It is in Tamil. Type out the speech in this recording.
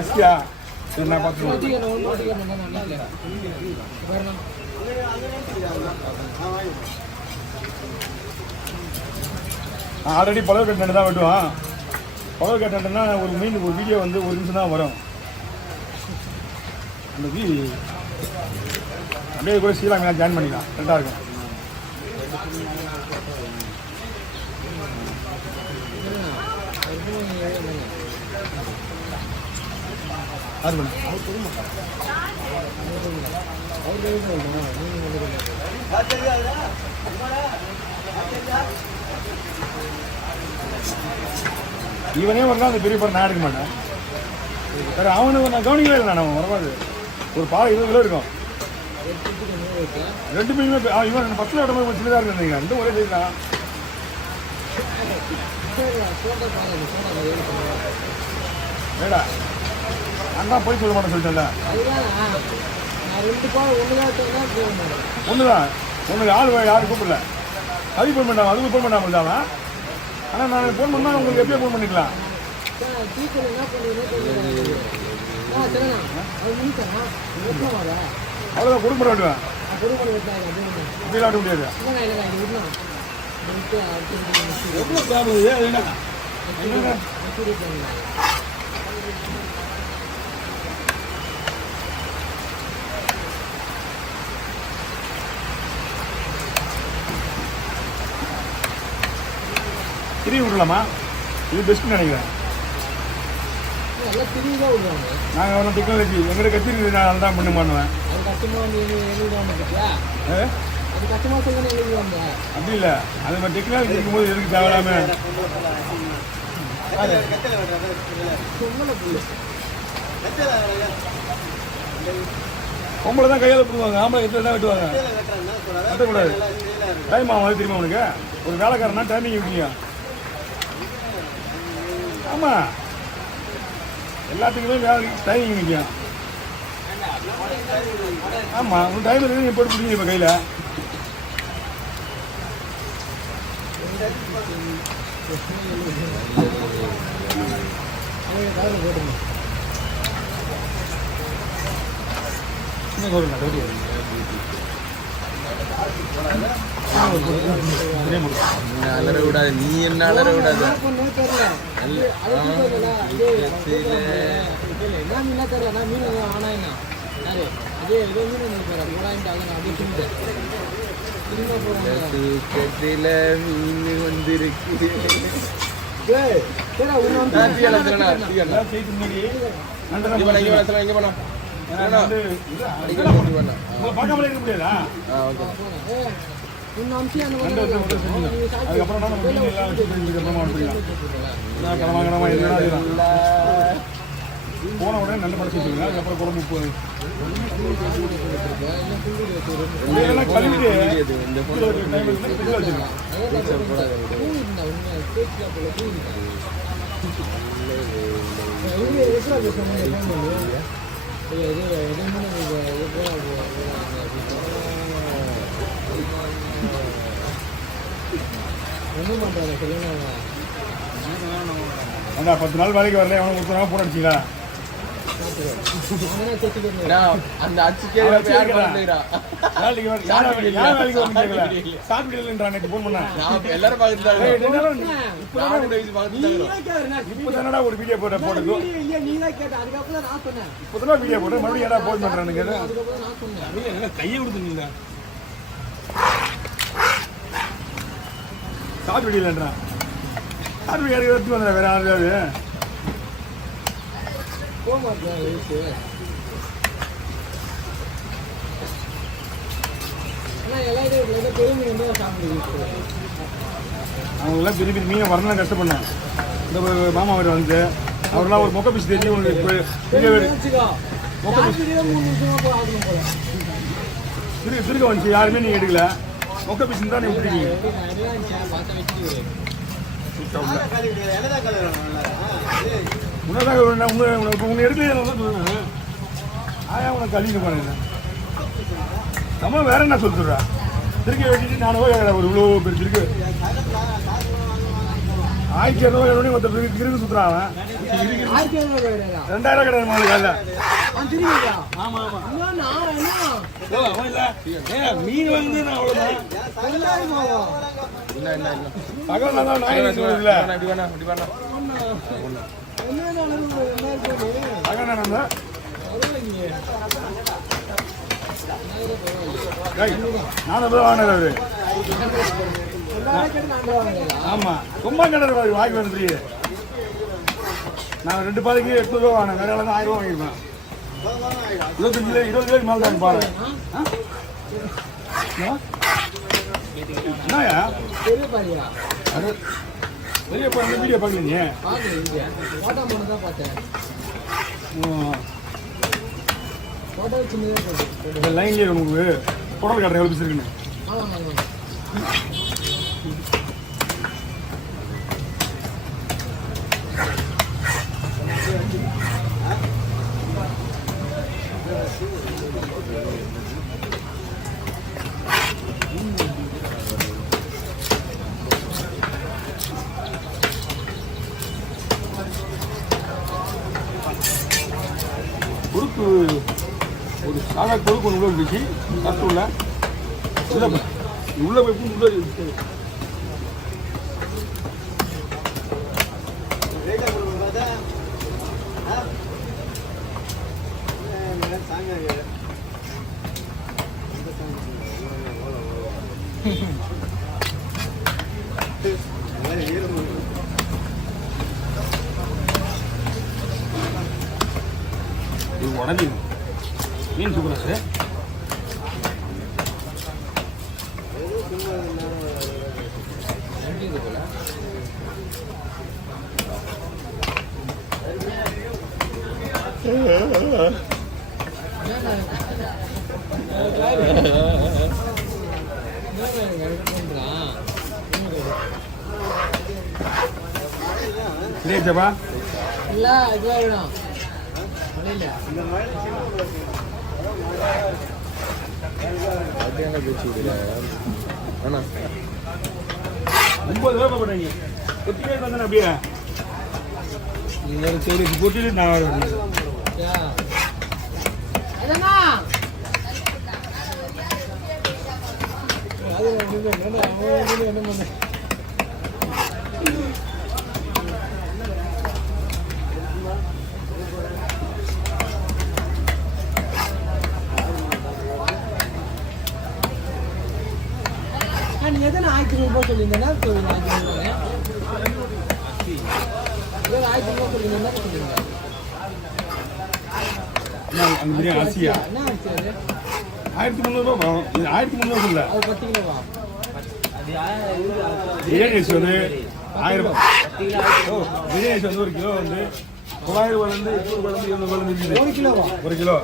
அஸ்கியா சரி நான் பார்த்துக்கணும். ஆல்ரெடி பழவு கட்டணம் தான் வெட்டுவான். பழவு கட்டணம்னா ஒரு மீன் ஒரு வீடியோ வந்து 1 நிமிஷம் தான் வரும். அந்த அப்படியே கூட ஸ்ரீலங்கா ஜாயின் பண்ணிக்கலாம், கரெக்டாக இருக்கும். இவனே வரலாம் அந்த பெரிய படம் நான் எடுக்க மாட்டேன். வேறு அவனுக்கு நான் கவனிக்கவே இல்லை. நான் வரவாது ஒரு பால் 20 கிலோ இருக்கும். 2 மீனுமே இவன் 10 கிலோ உடம்பு சின்னதாக இருக்கு. 2 ஒரே செய்யலாம். வேடா நான் தான் போய் சொல்ல மாட்டேன் சொல்லிட்டேன்ல. ஒன்றுதான் ஒன்று ஆள் யாரும் கூப்பிடல. அது ஃபோன் பண்ணாமல் அதுக்கு ஃபோன் பண்ணாமல் இருந்தாலும். ஆனால் நான் ஃபோன் பண்ணால் உங்களுக்கு எப்படியே ஃபோன் பண்ணிக்கலாம். அவ்வளோதான் கொடுக்க மாட்டேன். இப்படி ஆட்ட முடியாது. திரும்பி விடலாமா? இது பெஸ்ட்னு நினைக்கிறேன். நாங்கள் ஒன்றும் டெக்னாலஜி எங்கிட்ட கத்திரி நான் தான் பண்ண பண்ணுவேன். அப்படி இல்லை, அது மாதிரி டெக்னாலஜி இருக்கும்போது எதுக்கு தேவையில்லாம பொம்பளை தான் கையால் போடுவாங்க. ஆம்பளை எத்தனை தான் வெட்டுவாங்க. வெட்டக்கூடாது. டைம் ஆகும். அது தெரியுமா உனக்கு? ஒரு வேலைக்காரனா டைமிங் விட்டீங்க. ஆமாம், எல்லாத்துக்குமே வேலை டைமிங் நிற்கும். ஆமாம், உங்கள் டைம் இருக்குது. நீங்கள் போட்டு பிடிங்க இப்போ கையில். அலற விடாது. நீ என்ன அலற விடாது. மீன் வந்திருக்கு. போன உடனே நல்ல படம் சொல்லுங்க. அதுக்கப்புறம் குழம்பு அண்ணா 10 நாள் வேலைக்கு வரல. அவனை 30 நாள் போன் அடிச்சிங்களா? அந்த அச்சுக்கே எல்லாரும் இப்பதானடா ஒரு வீடியோ போட்ட போட்டது. இப்பதான் வீடியோ போட்டு மறுபடியும் ஏடா போன் பண்றானுங்க. கையை கொடுத்துருந்தீங்களா? ஷார்ட் வீடியோ இல்லைன்றா. ஷார்ட் வீடியோ எடுத்து வந்துடுறேன். வேற யாராவது அவங்களாம் திருப்பி மீனை வரணும் கஷ்டப்படணும். இந்த மாமா வீடு வந்து அவரெல்லாம் ஒரு மொக்க பீஸ் தெரிஞ்சு உங்களுக்கு மொக்க பீஸ் திருக்க வந்துச்சு. யாருமே நீங்கள் எடுக்கல. மொக்க பீஸ் தான் நீங்கள் விட்டுருக்கீங்க. உனக்கு எடுக்கல சொல்லுவேன். ஆயா உனக்கு கழிவு பாருங்க. நம்ம வேற என்ன சொல்லிடுறா? திருக்க வெட்டிட்டு 4 ஒரு இவ்வளோ பேர் திருக்கு. 1200 ஒருத்தர் கிருக்கு சுத்துறான் அவன். 2000 கிடையாது முதல்ல காலைல. ஆமா ஆமா அவன் இல்ல மீன் வந்து நான் அவ்வளவுதான் பகல் நான் நாய் சொல்லுதுல நான் வாங்கினார் அவரு. ஆமா ரொம்ப கிணறு வாங்கி வந்து நான் 2 பாதைக்கு 800 ரூபா வாங்கினேன். வேற 1000 ரூபா வாங்கிருப்பேன். 20 கிலோக்கு மேல தான் பாரு. என்னயா வெளியே போய் வீடியோ பார்க்கலீங்க. லைன்லேயே உங்களுக்கு குடல் காட்டுறேன் எவ்வளோ பிடிச்சிருக்குன்னு. குறுக்கு ஒரு சாகா கொழுக்கு ஒன்று உள்ள இருந்துச்சு. கட்டு உள்ள உள்ள போய் உள்ள இது உடஞ்சி மீன் சூப்பரா சார். இல்லையாப்பா இல்ல இதுவா வேணும் அப்படியே போட்டு நான் என்ன பண்ண நீ எதனா 1000 ரூபாய் சொல்லியிருந்தேன்னா 1000 ரூபாய் சொல்லியிருந்தேன்னா சொல்லுங்க. அந்த பிரியாணி அரிசியா என்ன ஆச்சு அது 1300 ரூபா. 1300 இல்ல அது 10 கிலோவா? பிரியாணி அரிசி வந்து 1000 ரூபாய். பிரியாணி அரிசி வந்து 1 கிலோ வந்து 900 ரூபாயிலிருந்து 800 ரூபாயிலிருந்து 200 ரூபாயிலிருந்து 1 கிலோவா? 1 கிலோ